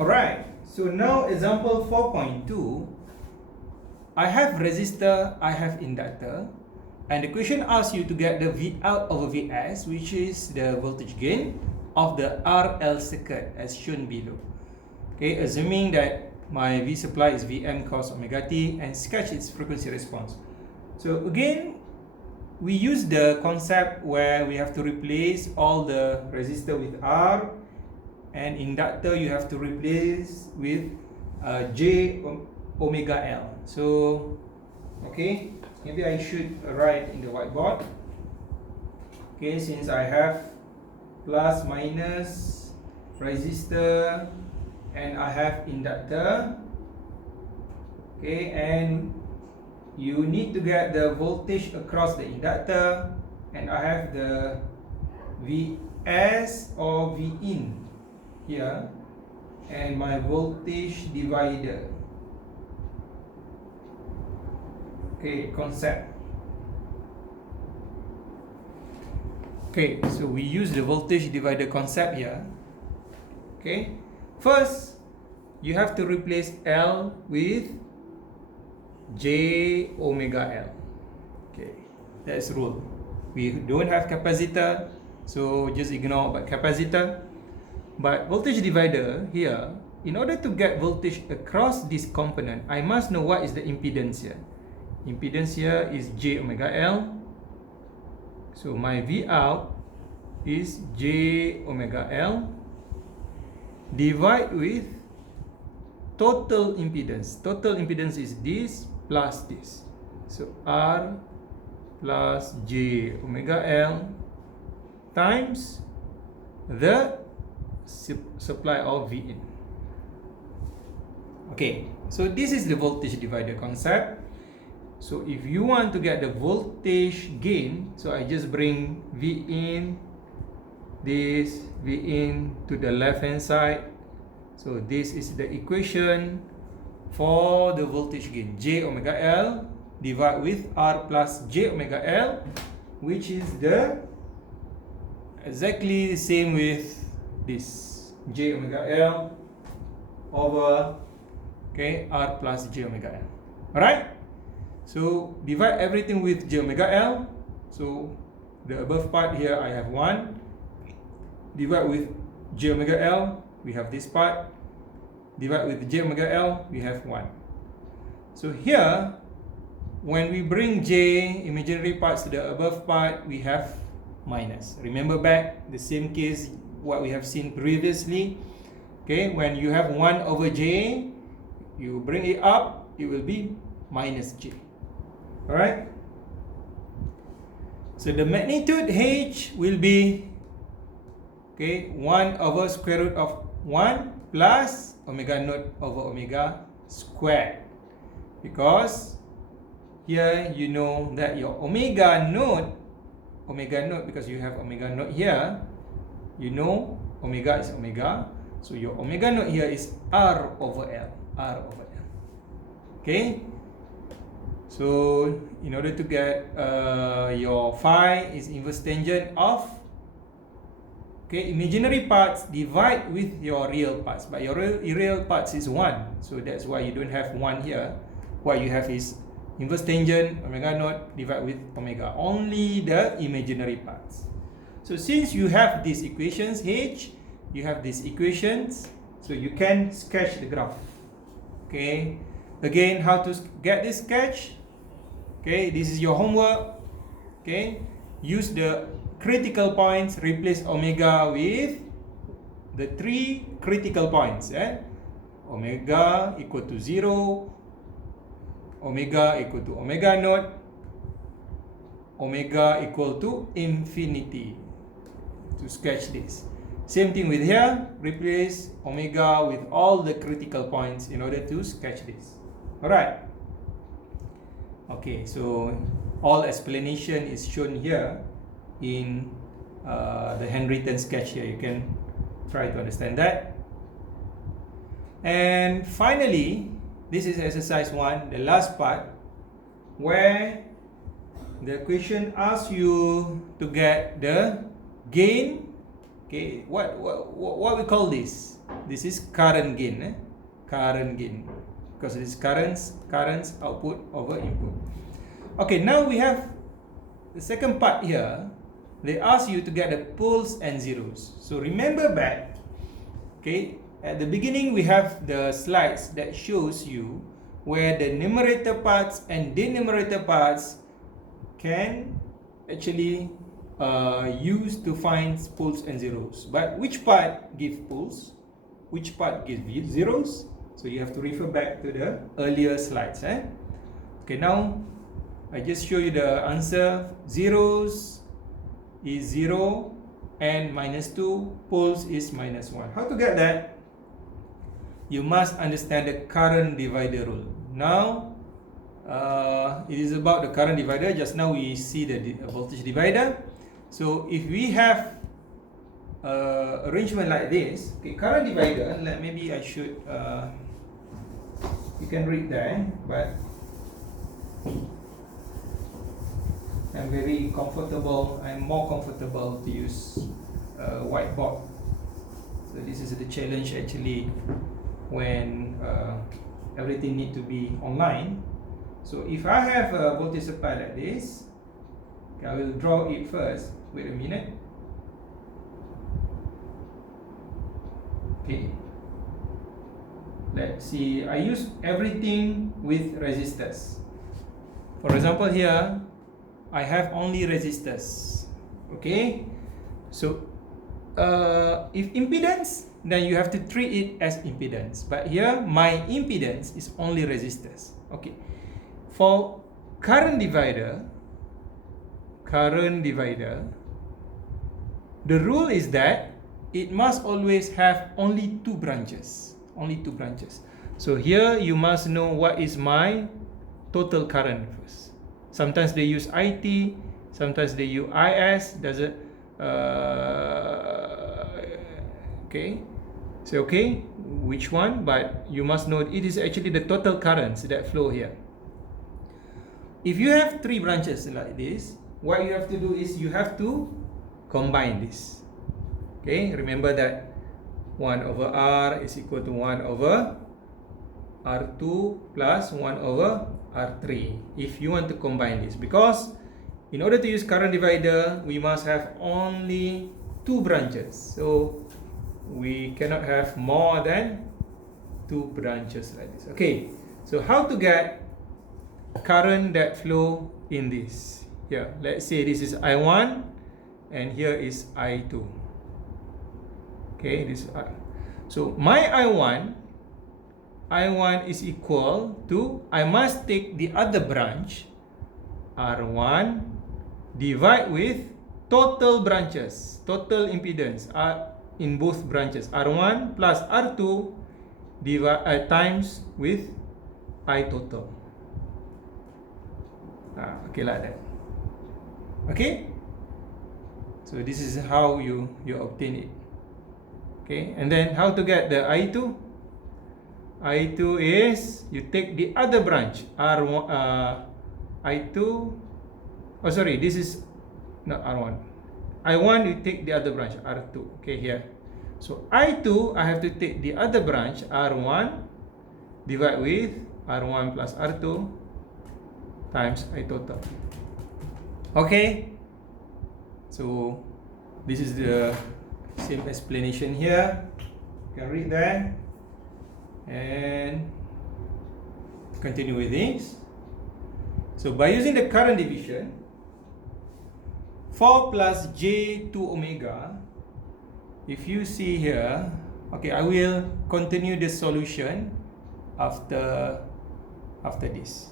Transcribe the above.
Alright, so now example 4.2, I have resistor, I have inductor, and the question asks you to get the V out over Vs, which is the voltage gain of the RL circuit as shown below. Okay, assuming that my V supply is Vm cos omega t and sketch its frequency response. So again, we use the concept where we have to replace all the resistor with R, and inductor you have to replace with J omega L. So, okay, maybe I should write in the whiteboard. Okay, since I have plus minus resistor and I have inductor, okay, and you need to get the voltage across the inductor, and I have the Vs or Vin here, and my voltage divider. Okay, concept. Okay, so we use the voltage divider concept here. Okay, first you have to replace L with J omega L. Okay, that's rule. We don't have capacitor, so just ignore about capacitor. But voltage divider here, in order to get voltage across this component, I must know what is the impedance here. Impedance here is J omega L. So my V out is J omega L divide with total impedance. Total impedance is this plus this. So R plus J omega L times the supply of Vin. Okay, so this is the voltage divider concept. So if you want to get the voltage gain, so I just bring Vin, this Vin to the left hand side. So this is the equation for the voltage gain. J omega L divide with R plus J omega L, which is the exactly the same with this J omega L over, okay, R plus J omega L. Alright, so divide everything with J omega L. So the above part here I have 1, divide with J omega L, we have this part, divide with J omega L, we have 1. So here, when we bring J imaginary parts to the above part, we have minus. Remember back the same case what we have seen previously. Okay, when you have 1 over J, you bring it up, it will be minus J. Alright, so the magnitude H will be, okay, 1 over square root of 1 plus omega naught over omega squared, because here you know that your omega naught, because you have omega naught here, you know omega is omega, so your omega naught here is R over L. Okay, so in order to get your phi is inverse tangent of, okay, imaginary parts divide with your real parts, but your real parts is 1, so that's why you don't have 1 here. What you have is inverse tangent omega naught divide with omega, only the imaginary parts. So since you have these equations H, you have these equations, so you can sketch the graph. Okay, again, how to get this sketch? Okay, this is your homework. Okay, use the critical points, replace omega with the 3 critical points. Omega equal to 0, omega equal to omega naught, omega equal to infinity, to sketch this. Same thing with here, replace omega with all the critical points in order to sketch this. Alright, okay, so all explanation is shown here in the handwritten sketch here. You can try to understand that. And finally, this is exercise 1, the last part, where the question asks you to get the gain Okay, what we call this? This is current gain, current gain, because it is currents output over input. Okay, now we have the second part here. They ask you to get the poles and zeros. So remember back, okay, at the beginning we have the slides that shows you where the numerator parts and denominator parts can actually use to find poles and zeros. But which part give poles? Which part gives zeros? So you have to refer back to the earlier slides. Okay, now I just show you the answer. Zeros is 0 and minus 2. Poles is minus 1. How to get that? You must understand the current divider rule. Now, it is about the current divider. Just now we see the voltage divider. So if we have arrangement like this, okay, current divider, maybe I should, you can read there, but I'm very comfortable, I'm more comfortable to use whiteboard. So this is the challenge actually when everything need to be online. So if I have a voltage supply like this, okay, I will draw it first. Wait a minute. Okay, let's see. I use everything with resistors. For example, here I have only resistors. Okay, so if impedance, then you have to treat it as impedance. But here my impedance is only resistors. Okay, for current divider, the rule is that it must always have only two branches. So here you must know what is my total current first. Sometimes they use IT, sometimes they use IS. Does it? Okay. So okay, which one? But you must know it is actually the total currents that flow here. If you have three branches like this, what you have to do is you have to combine this. Okay, remember that 1 over R is equal to 1 over R2 plus 1 over R3 if you want to combine this, because in order to use current divider we must have only two branches, so we cannot have more than two branches like this. Okay, so how to get current that flow in this? Here, let's say this is I1 and here is I2. Okay, this is I. So my I1 is equal to, I must take the other branch R1 divide with total branches, total impedance in both branches, R1 plus R2 divide times with I total. Okay, like that. Okay, so this is how you obtain it. Okay, and then how to get the I2? I2 is you take the other branch R1 I2. Oh, sorry, this is not R1. I1 you take the other branch R2. Okay, here. So I2 I have to take the other branch R1 divide with R1 plus R2 times I total. Okay, so this is the same explanation here. You can read that and continue with this. So by using the current division, 4 plus J2 omega, if you see here, okay, I will continue the solution after this.